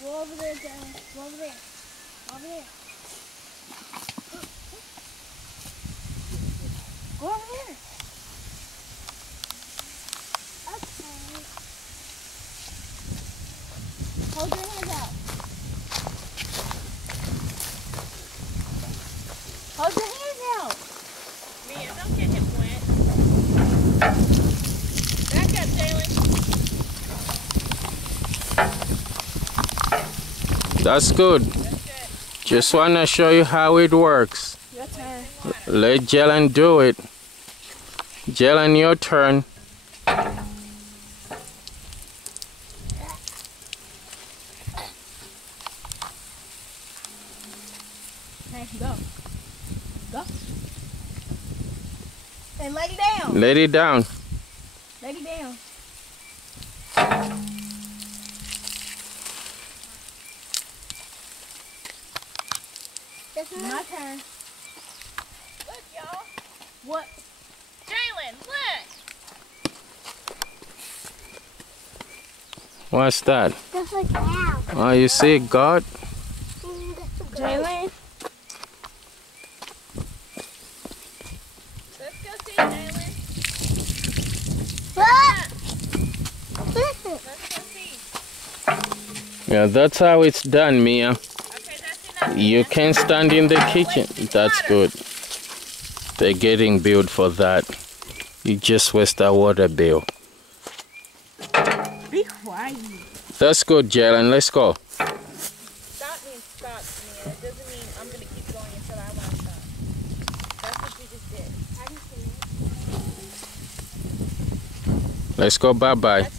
Go over there, Jalen. Go over there. Over there. Go over there. Okay. Hold your hands out. Hold your hands out. Mia, don't get him wet. Back up, Jalen. That's good. That's good. Just want to show you how it works. Your turn. Let Jalen do it. Jalen, your turn. Hey, go. Go. And lay it down. Let it down. Lay it down. My turn. Look, y'all. What? Jalen, look. What's that? That's like cow. Oh, you see God? Jalen. Let's go see Jalen. Let's go see. Yeah, that's how it's done, Mia. Okay, that's enough. You can stand in the kitchen. That's good. They're getting billed for that. You just waste a water bill. Be quiet. That's good, Jalen. Let's go. Stop means stop, Mia. It doesn't mean I'm going to keep going until I want to stop. That's what you just did. Let's go bye-bye. That's